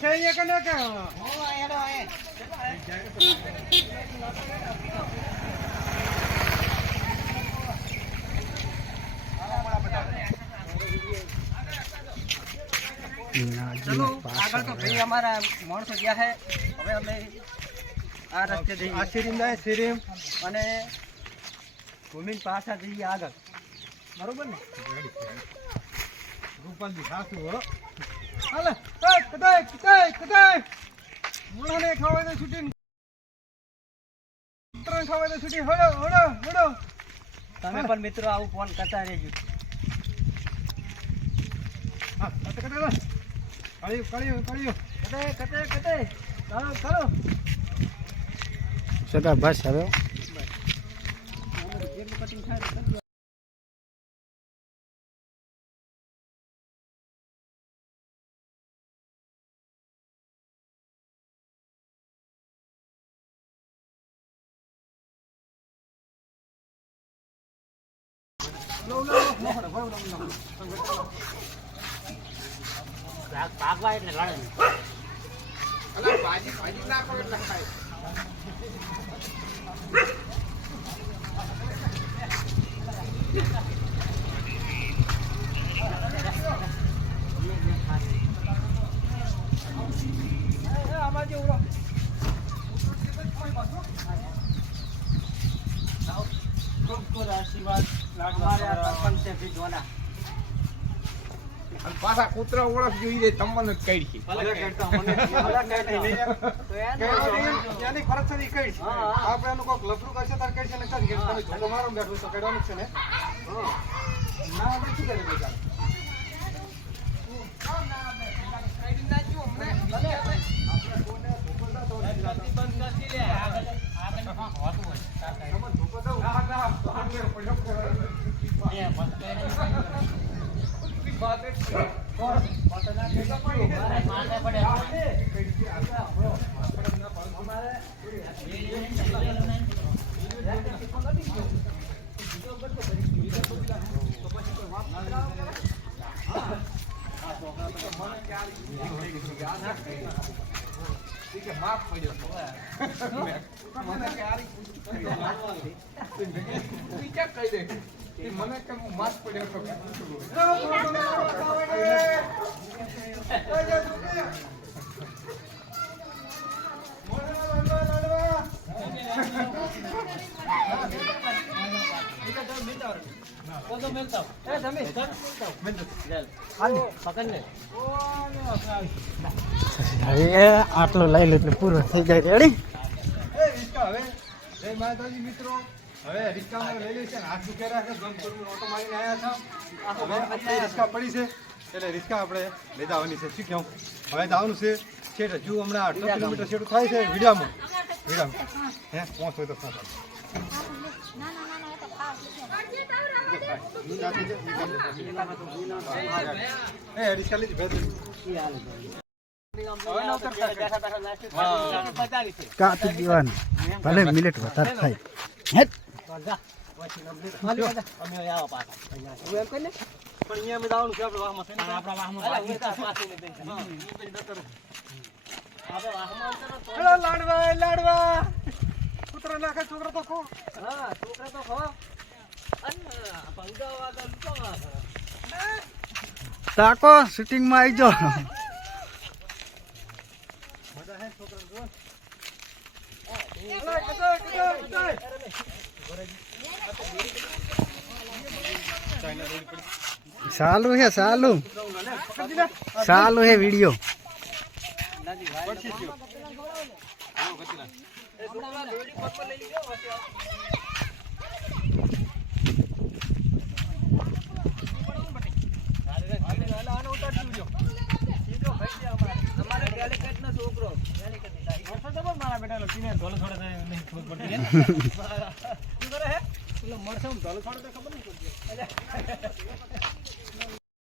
છે કે? ચલો આગળ તો ભાઈ અમારા માણસો ગયા છે. હવે અમે આ રસ્તે જઈએ. આ સિરીમ જાય સિરીમ અને ભૂમિ પાછા જઈએ આગળ. બરોબર ને? રૂપાલજી સાસુ હો. હાલે કદાય કદાય કદાય મૂળાને ખાવાય તો છૂટી ત્રણ ખાવા દે છૂટી હડો હડો હડો. તમે પણ મિત્રો આવું ફોન કરતા રહેજો. હા કટે કટે કળિયું કળિયું કળિયું. કદાય કદાય કદાય ચાલો ચાલો. સદા બસ હવે. అలా బాజీ బాజీ నాకు Thank you. છે અને પાછા કૂતરા ઓળખ જોઈ તમને જ કઈ છે એનું ફરક છે કઈ છે. આપણે એનું કોક લફડું કરશે તાર કઈ છે ને તમે ઝોલો મારો બેઠો તો કહેવાનું છે ને ના આપણે શું કરીએ બેટા માફ થઈ તો. મને કે આરી પૂછતું ઈ ક્યાં કહી દે. મને કે હું માફ પડ્યો આટલું લઈ લો પૂરો થઈ જાય. રેડી હવે. મિત્રો હવે રિક્ષામાં લઈ છે હાથ દુખે રાખે ગમ કરવું ઓટો મારીને આવ્યા હતા હવે આપણે રિક્ષા પડી છે. એટલે રિસ્કા આપણે લઈ જવાની છે. શું કહું હવે જવાનું છે. છેટ હજુ હમણાં અઢસો કિલોમીટર છેટું થાય છે વિડામાં વિડામાં હે પહોંચ હોય તો પહોંચ એ રિસ્કા લીધી દેવાનું ભલે મિનિટ વધારે થાય. અમે આવો પાછા. એમ હું તાર પાસે નહીં બેસી. હા, હું પછી ન આપણે વાહમાં ઉતરો તો- હેલો લાડવા લાડવા. કૂતરા નાખે છોકરો તો ખો. હા, છોકરા તો ખો. તાકો શૂટિંગમાં આવી જાઓ. ચાલુ હે સાલું સાલું હે વીડિયો. છોકરો મારા પગ લઈ લીધો થોડો આ- હાલે, આને પેલો મળશે ધોલો તો ખબર નહીં પડતી.